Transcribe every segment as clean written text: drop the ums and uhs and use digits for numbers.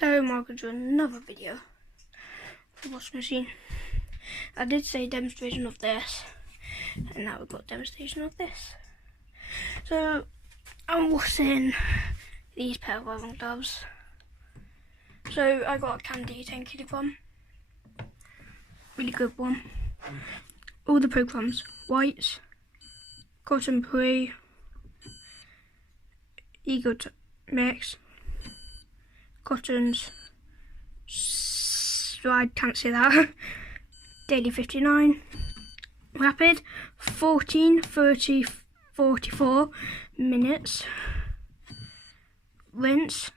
Hello, welcome to another video for washing machine. I did say demonstration of this, and now we've got demonstration of this. So I'm washing these pair of iron gloves. So I got a Candy 10 kilogram, really good one. All the programs: whites, cotton pre, Eagle mix, cottons, so I can't say that, daily 59, rapid 14, 30, 44 minutes, rinse,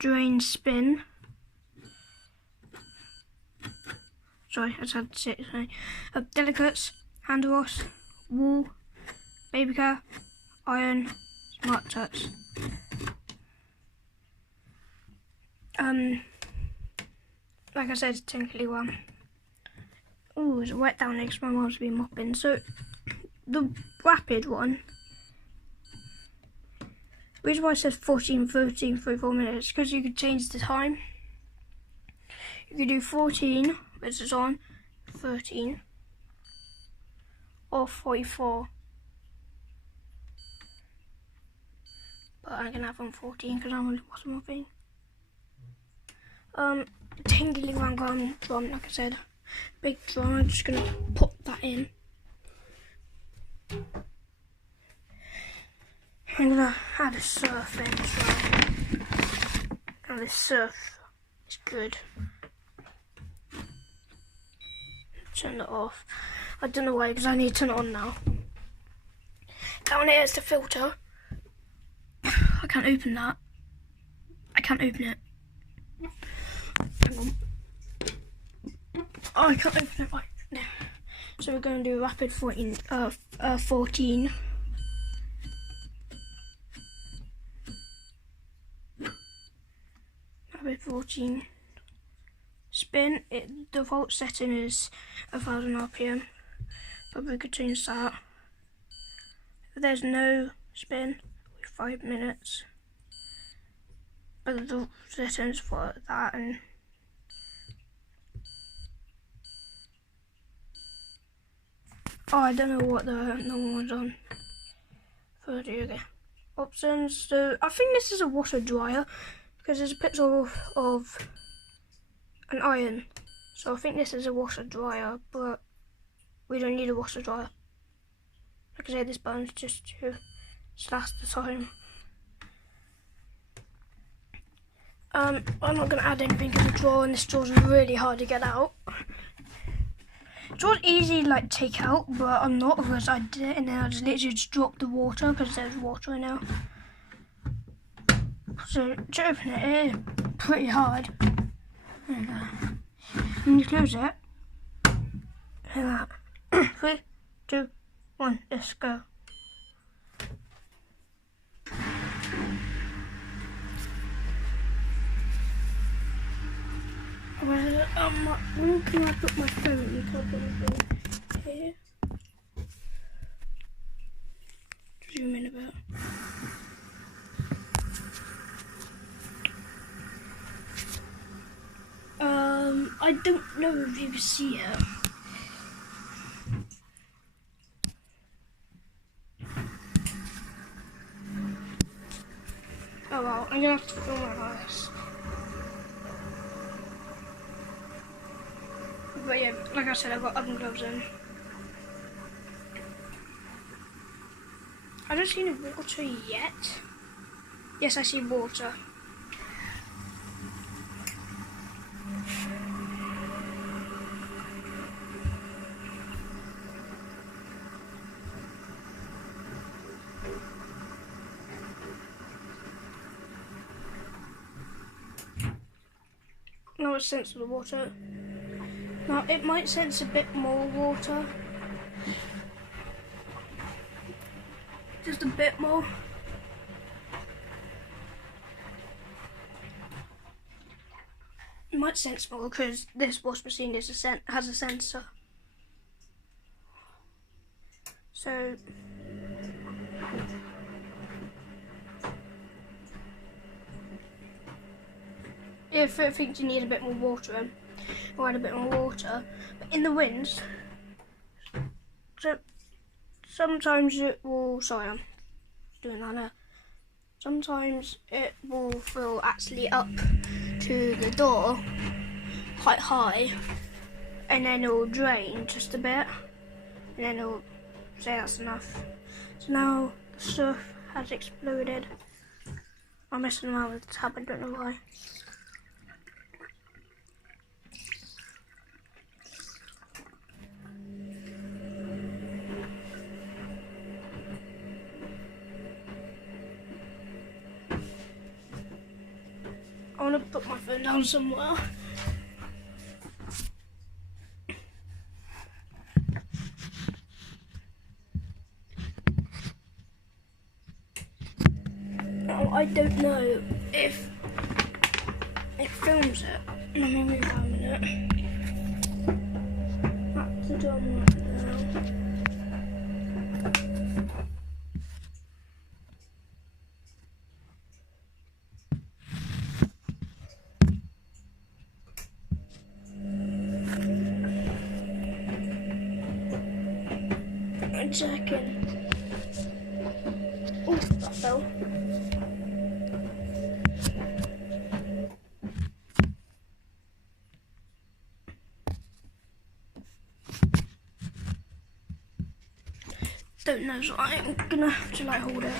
drain, spin, sorry I just had to say it, sorry. Delicates, hand wash, wool, baby care, iron, smart touch. Like I said, it's technically one. Oh, it's wet down there because my mom's been mopping. So the rapid one, the reason why it says 14, 13, 34 minutes, because you could change the time. You could do 14, which is on, 13, or 44. But I'm gonna have on 14 because I'm only watching my thing. 10 kilogram drum, like I said, big drum. I'm just gonna put that in. I'm gonna add a surf in as well. Now this surf is good. Turn it off. I don't know why, because I need to turn it on now. Down here is the filter. I can't open that. I can't open it. Hang on. Oh, I can't open it right now. So we're going to do rapid 14. 14. Rapid 14. Spin. It default setting is 1000 RPM, but we could change that. If there's no spin, 5 minutes. But the settings for that, and I don't know what the normal one's on. 30, okay. Options. So I think this is a washer dryer because there's a picture of an iron. So I think this is a washer dryer, but we don't need a washer dryer. Like I said, this button's just to last the time. I'm not going to add anything in the drawer, and this drawer's really hard to get out. Drawer's easy like take out, but I'm not, because I did it and then I just literally just dropped the water because there's water in there. So to open it is pretty hard. And you close it. And that. 3, 2, 1, let's go. Where can I put my phone? Can I put my phone here? Zoom in a bit. I don't know if you can see it. Oh well, I'm gonna have to film it like this. But yeah, like I said, I've got oven gloves in. I don't see any water yet. Yes, I see water. Now it's sense of the water. Now it might sense a bit more water. Just a bit more. It might sense more because this wash machine has a sensor. So if it thinks you need a bit more water in, we'll add a bit more water. But in the winds, so sometimes it will, sorry I'm doing that now. Sometimes it will fill actually up to the door quite high, and then it will drain just a bit, and then it will say that's enough. So now the stuff has exploded. I'm messing around with the tab, I don't know why. I want to put my phone down somewhere. Oh, I don't know if it films it. Let me move down a minute. That's the drum right now. I'm checking. Oh, that fell. Don't know, so I'm gonna have to like hold it.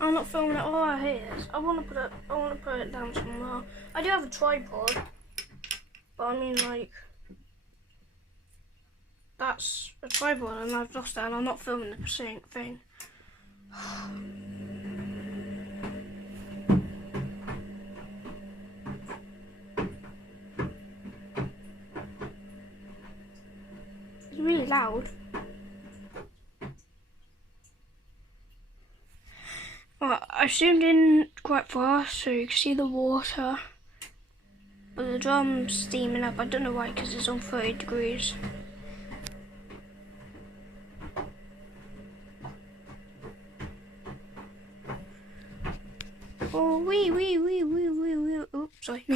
I'm not filming it. Oh, here it is. I wanna put it down somewhere. I do have a tripod, but I mean like that's a tripod and I've lost it and I'm not filming the same thing. It's really loud. Well, I zoomed in quite fast so you can see the water, but the drum's steaming up. I don't know why, because it's on 30 degrees. Oh, wee. Oops, sorry.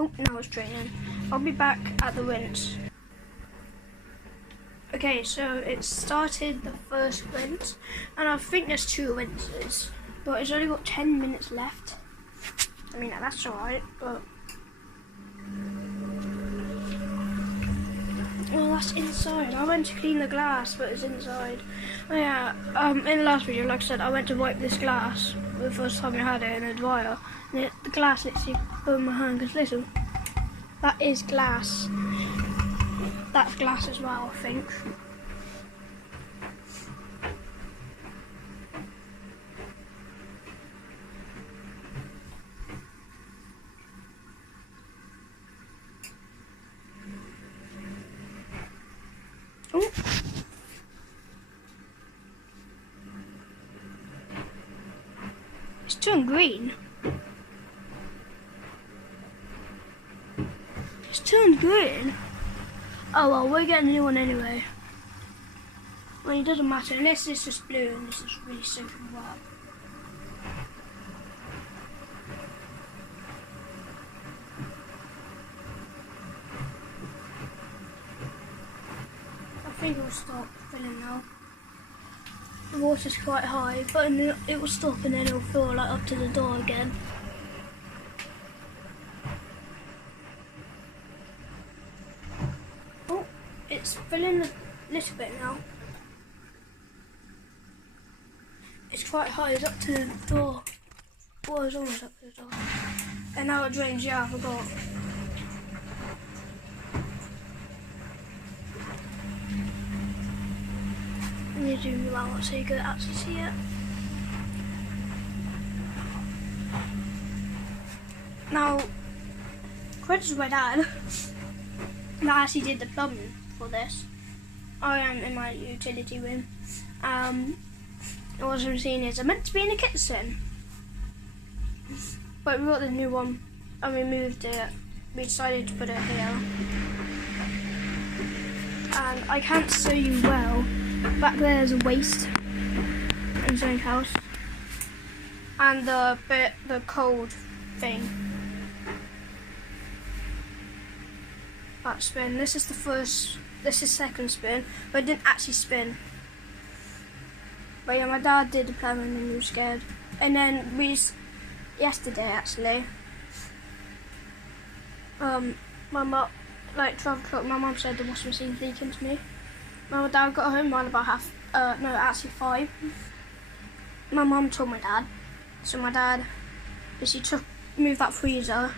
Oh, now it's draining. I'll be back at the rinse. Okay, so it started the first rinse, and I think there's 2 rinses, but it's only got 10 minutes left. I mean, that's alright, but... Well, that's inside. I went to clean the glass, but it's inside. Oh yeah, in the last video, like I said, I went to wipe this glass the first time I had it in a dryer, and the glass literally burned my hand, because listen, that is glass. That's glass as well, I think. Oh. It's turned green. It's turned green. Oh well, we're getting a new one anyway. Well, it doesn't matter, unless it's just blue and this is really soaking wet. I think it will stop filling now. The water's quite high, but it will stop and then it will fill like up to the door again. It's filling a little bit now. It's quite high, it's up to the door. Well, it's almost up to the door. And now it drains, yeah, I forgot. Let me zoom you out so you can actually see it. Now, credit to my dad. That actually did the plumbing for this. I am in my utility room. What I'm seeing is I meant to be in the kitchen, but we got the new one and we moved it. We decided to put it here. and I can't show you well. Back there's a waste in Zone's house, and the cold thing. That spin. This is the first. This is second spin, but it didn't actually spin. But yeah, my dad did the plan and he was scared. And then yesterday actually, my mum, like 12 o'clock, my mum said the washing machine's leaking to me. My dad got home around about 5. My mum told my dad, so my dad basically moved that freezer,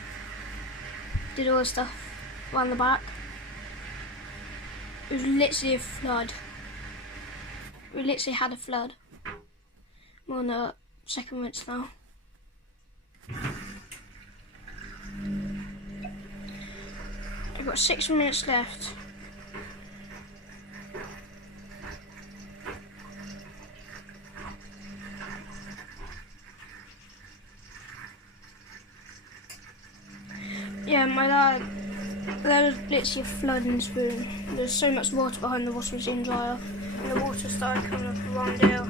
did all the stuff around the back. It was literally a flood. We literally had a flood. We're on the second rinse now. I've got 6 minutes left. Yeah, my dad, there was literally a flood in the spoon. There's so much water behind the washing machine dryer, and the water started coming up around here.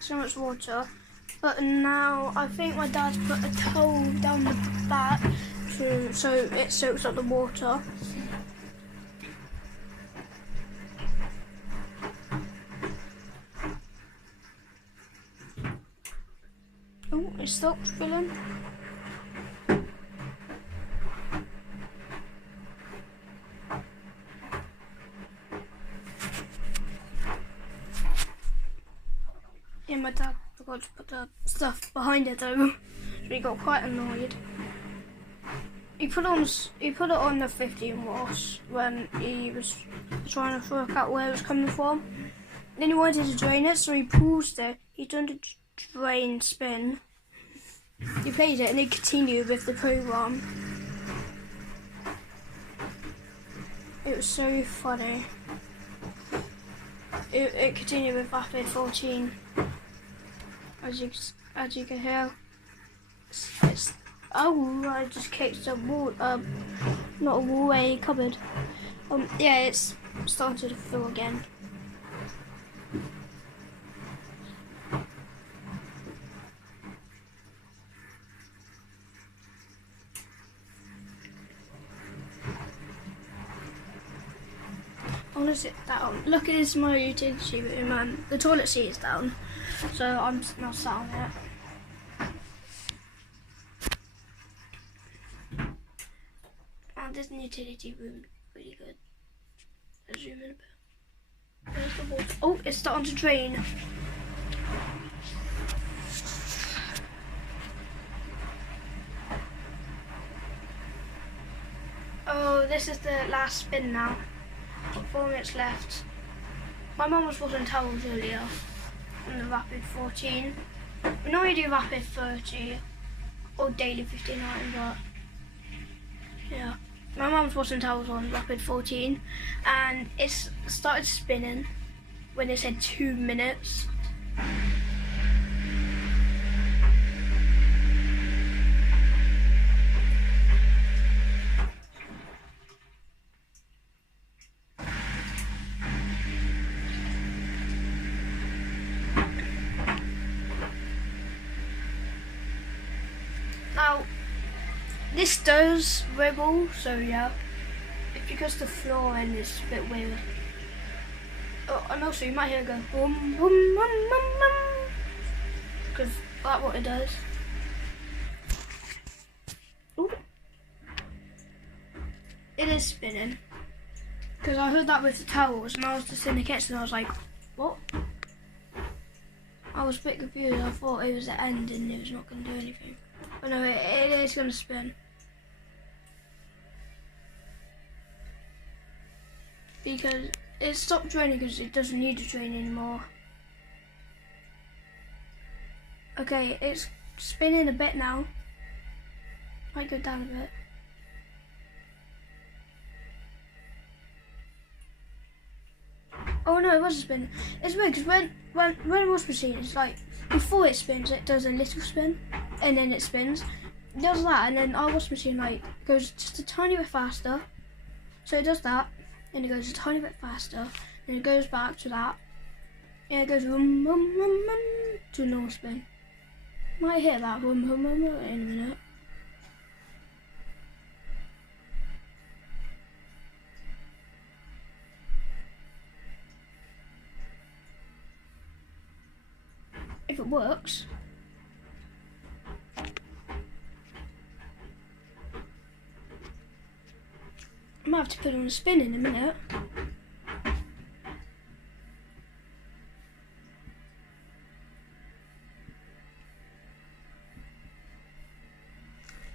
So much water, but now I think my dad's put a towel down the back so it soaks up the water. Oh, it stopped filling. Yeah, my dad forgot to put the stuff behind it though, so he got quite annoyed. He put it on the 15 wash when he was trying to work out where it was coming from. Then he wanted to drain it, so he paused it. He turned the drain spin. He played it and he continued with the program. It was so funny. It continued with rapid 14. As you can hear, oh, I just kicked a wall, not a wall, a cupboard. Yeah, it's started to fill again. I'm gonna sit down. Look at this, my utility room. The toilet seat is down, so I'm now sat on it. And this utility room really good. I'll zoom in a bit. There's the water. Oh, it's starting to drain. Oh, this is the last spin now. 4 minutes left. My mum was washing towels earlier on the rapid 14. We normally do rapid 30 or daily 59, but yeah. My mum's washing towels on rapid 14 and it started spinning when it said 2 minutes. Now, this does wibble, so yeah, it's because the flooring is a bit weird. Oh, and also you might hear it go boom, boom, boom, boom, boom, because that's what it does. Ooh. It is spinning, because I heard that with the towels, and I was just in the kitchen and I was like, what? I was a bit confused. I thought it was the end and it was not going to do anything. But no, it is going to spin. Because it stopped draining because it doesn't need to drain anymore. Okay, it's spinning a bit now. Might go down a bit. Oh no, it wasn't spinning. It's weird because when a wash machine is like, before it spins, it does a little spin and then it spins. does that, and then our washing machine like goes just a tiny bit faster. So it does that, and it goes a tiny bit faster, and it goes back to that, and it goes rum, rum, rum, rum, to a normal spin. Might hear that rum, rum, rum, rum in a minute. If it works. I might have to put it on a spin in a minute.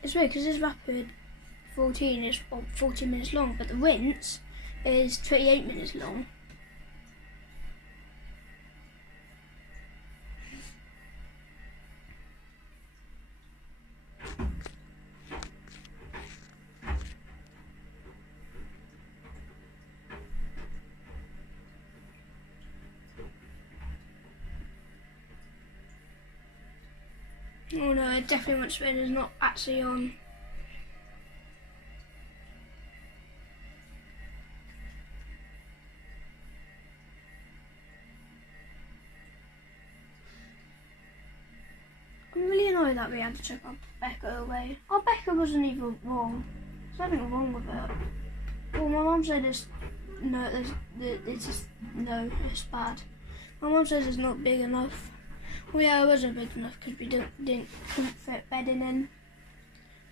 It's weird because this Rapid 14 is 14 minutes long, but the rinse is 28 minutes long. Oh no, it definitely won't spin, it's not actually on. I'm really annoyed that we had to check our Becca away. Our Becca wasn't even wrong. There's nothing wrong with it. Well, my mum said it's it's bad. My mum says it's not big enough. Well, yeah, it wasn't big enough because we couldn't fit bedding in.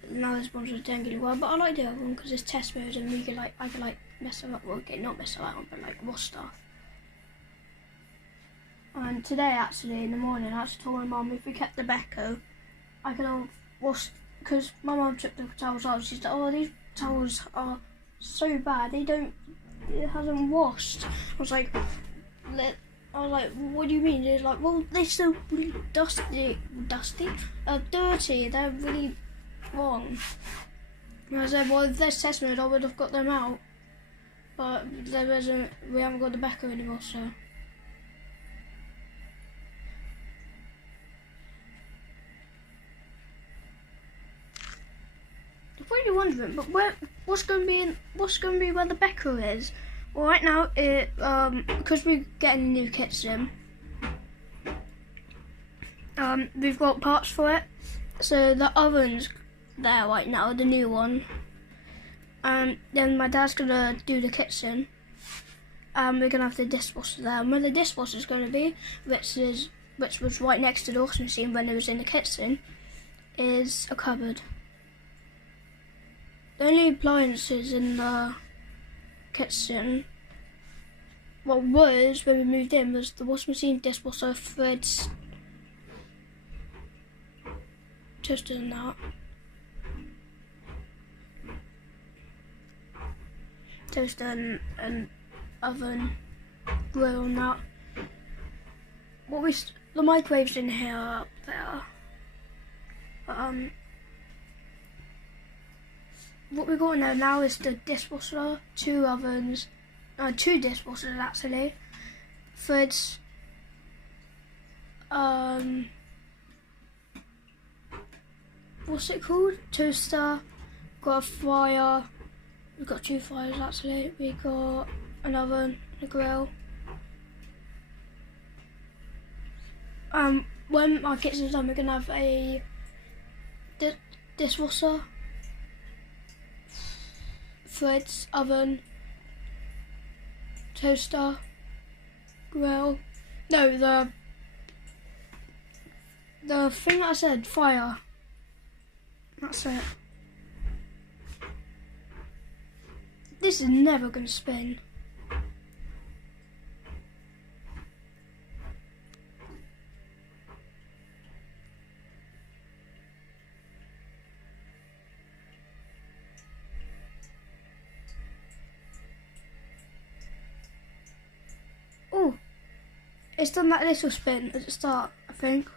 Now this one's doing really well, but I like the other one because it's test mode and I could mess them up. Well, okay, not mess them up, but wash stuff. And today, actually, in the morning, I actually told my mum if we kept the Becco, I could have washed, because my mum took the towels out. She said, "Oh, these towels are so bad. It hasn't washed." I was like, what do you mean? It's like, well, they're still really dirty. They're really wrong. And I said, well, if there's test mode, I would have got them out. But we haven't got the Becco anymore, so. You're probably wondering, but what's going to be where the Becco is? Well, right now, because we're getting a new kitchen, we've got parts for it. So the oven's there right now, the new one. Then my dad's gonna do the kitchen. We're gonna have the dishwasher there. And where the dishwasher's gonna be, which was right next to the washing machine when it was in the kitchen, is a cupboard. The only appliances in the kitchen, what was when we moved in, was the washing machine, dishwasher, fridge, toaster and that. Toaster and oven, grill and that. The microwave's in here up there. But, what we got in there now is the dishwasher, two ovens, two dishwashers actually, fridge, what's it called? Toaster, got a fryer, we've got two fryers actually, we got an oven, a grill. When our kitchen's done, we're gonna have a dishwasher, fridge, oven, toaster, grill. No, the thing that I said, fryer. That's it. This is never gonna spin. Oh, it's done that little spin at the start, I think.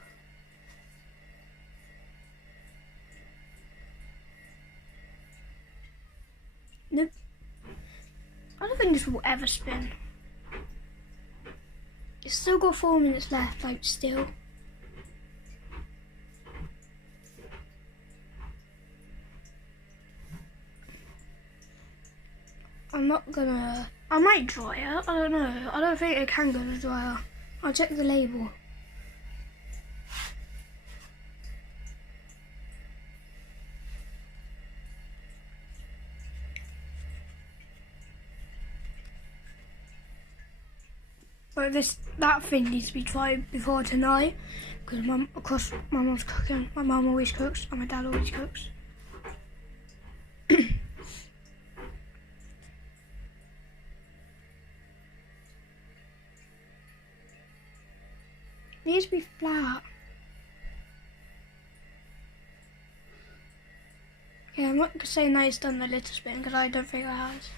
Nope. I don't think this will ever spin. It's still got 4 minutes left, still. I'm not gonna... I might dry it, I don't know. I don't think it can go to the dryer. I'll check the label. But that thing needs to be dried before tonight, because my mum's cooking. My mum always cooks, and my dad always cooks. It needs to be flat. Okay, I'm not saying that it's done the little spin, because I don't think it has.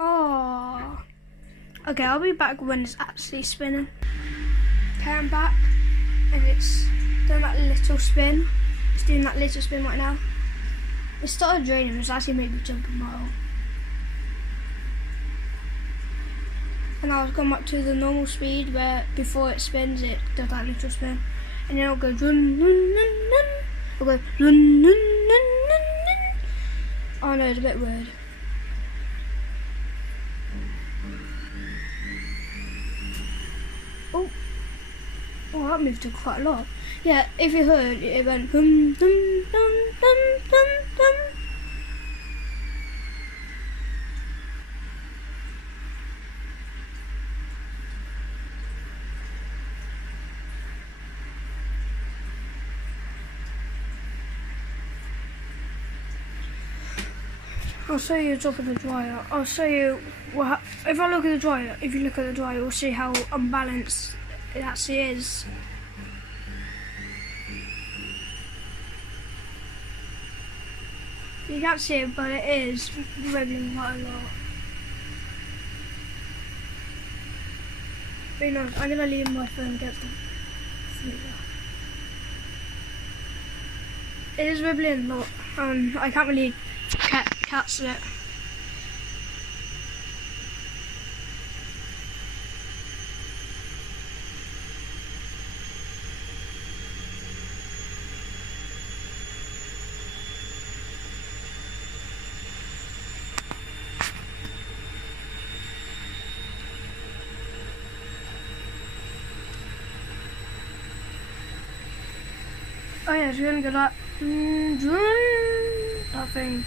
Oh. Okay, I'll be back when it's actually spinning. Okay, I'm back, and it's done that little spin. It's doing that little spin right now. It started draining, which actually made me jump a mile. And now I've gone back to the normal speed where before it spins, it does that little spin. And then it'll go run, run, run, run. It'll go run, run, run, run, run. Oh no, it's a bit weird. Oh, that moved it quite a lot. Yeah, if you heard, it went dum dum dum dum dum dum. I'll show you the top of the dryer. I'll show you what if I look at the dryer. If you look at the dryer, you'll see how unbalanced it actually is. You can't see it, but it is wiggling quite a lot. But no, I'm gonna leave my phone against the freezer. It is wiggling a lot. I can't really catch it. Oh yeah, so we're gonna go that thing.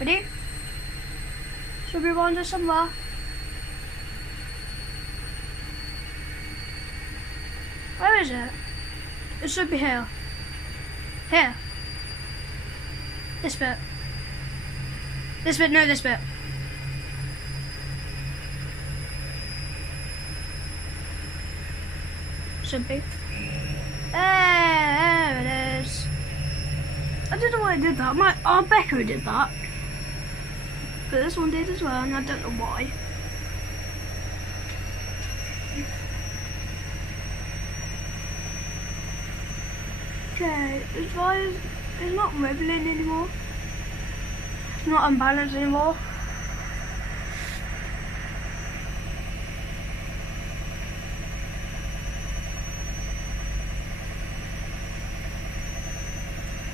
Ready? Should we wander somewhere? Where is it? It should be here. Here. This bit. This bit, no, this bit. Should be. There it is. I don't know why I did that. Our Becca did that. But this one did as well, and I don't know why. Okay, this wire is not wibbling anymore. It's not unbalanced anymore.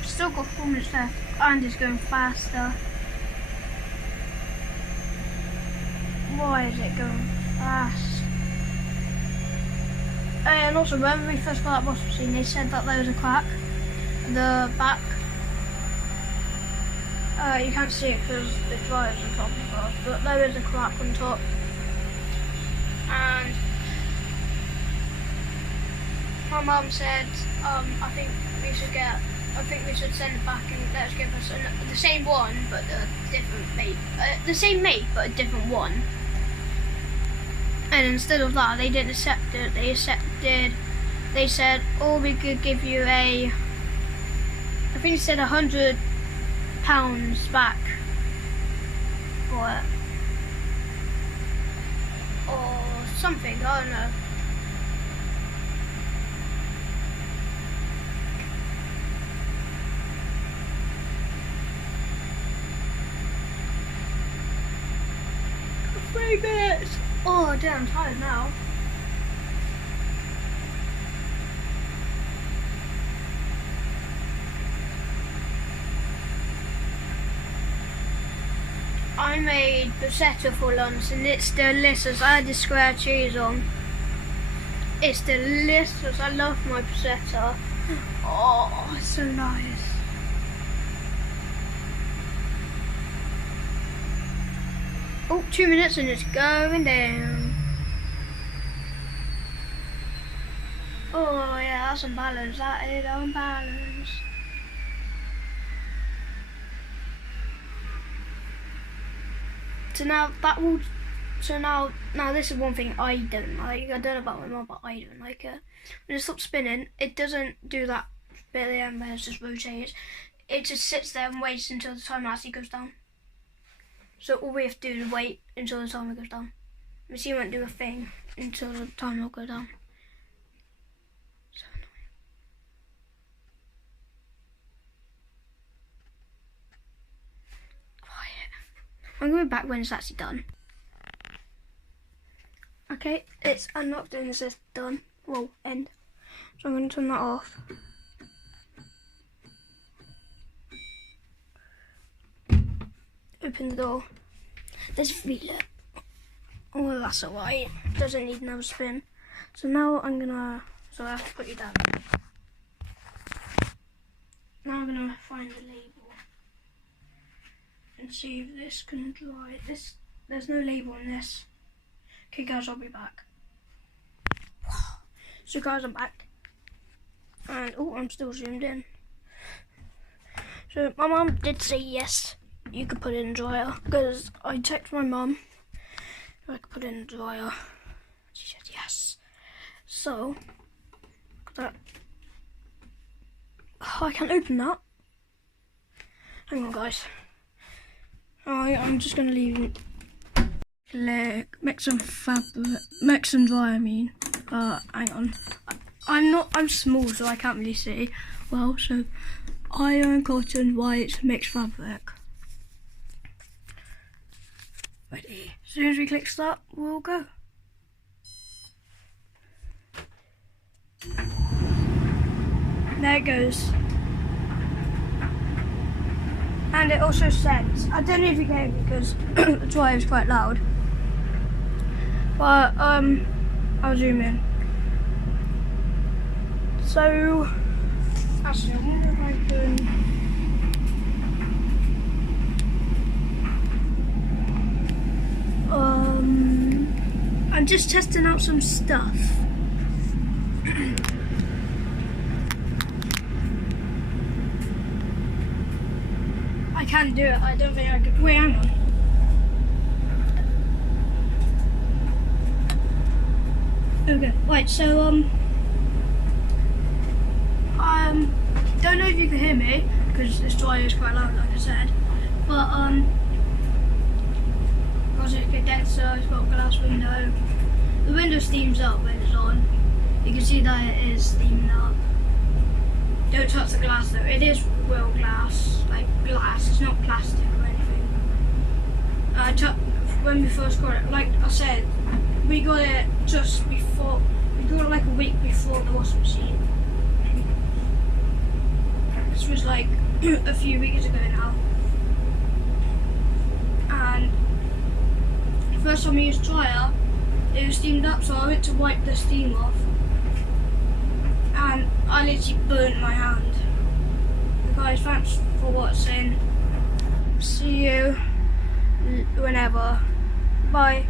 Still got 4 minutes left, and it's going faster. Why is it going fast? And also, when we first got that washing machine, they said that there was a crack in the back. You can't see it because the dryer's on top of us, but there is a crack on top. And my mum said, I think we should send it back and let us give us the same one, but a different make. The same make, but a different one. And instead of that, they didn't accept it. They said, oh, we could give you I think they said £100 back for it. Or something, I don't know. Three minutes. Oh damn, I'm tired now. I made bruschetta for lunch and it's delicious. I had the square cheese on. It's delicious. I love my bruschetta. Oh, it's so nice. Oh, 2 minutes and it's going down. Oh yeah, that's unbalanced. That is unbalanced. So now that will. So now this is one thing I don't like. I don't know about my mum, but I don't like it. When it stops spinning, it doesn't do that bit at the end where it just rotates. It just sits there and waits until the timer actually goes down. So all we have to do is wait until the timer goes down. The machine won't do a thing until the timer will go down. So annoying. Quiet. I'm going back when it's actually done. Okay, it's unlocked and it says done. Well, end. So I'm going to turn that off. Open the door. There's feeler. Oh, that's alright. Doesn't need another spin. So now I'm gonna. So I have to put you down. Now I'm gonna find the label and see if this can dry. There's no label on this. Okay, guys, I'll be back. So, guys, I'm back. And oh, I'm still zoomed in. So my mum did say yes. You could put it in the dryer because I checked my mum if I could put it in the dryer. She said yes. So that I can't open that. Hang on, guys. I'm just gonna leave it. Mix and dry. I mean, hang on. I'm small, so I can't really see well. So iron, cotton, white, mixed fabric. Ready. As soon as we click start, we'll go. There it goes. And it also says, I don't know if you can hear me because the dryer is quite loud. But I'll zoom in. So actually I wonder if I can I'm just testing out some stuff. I can do it. I don't think I could. Wait, hang on. Okay, right, so don't know if you can hear me because this dryer is quite loud, like I said, but because it's a condenser, it's got a glass window. The window steams up when it's on. You can see that it is steaming up. Don't touch the glass though. It is real glass, like glass. It's not plastic or anything. When we first got it, like I said, we got it just before. We got it like a week before the washing machine. This was like a few weeks ago now. And the first time I used dryer, it was steamed up, so I went to wipe the steam off. And I literally burnt my hand. Guys, thanks for watching. See you whenever. Bye.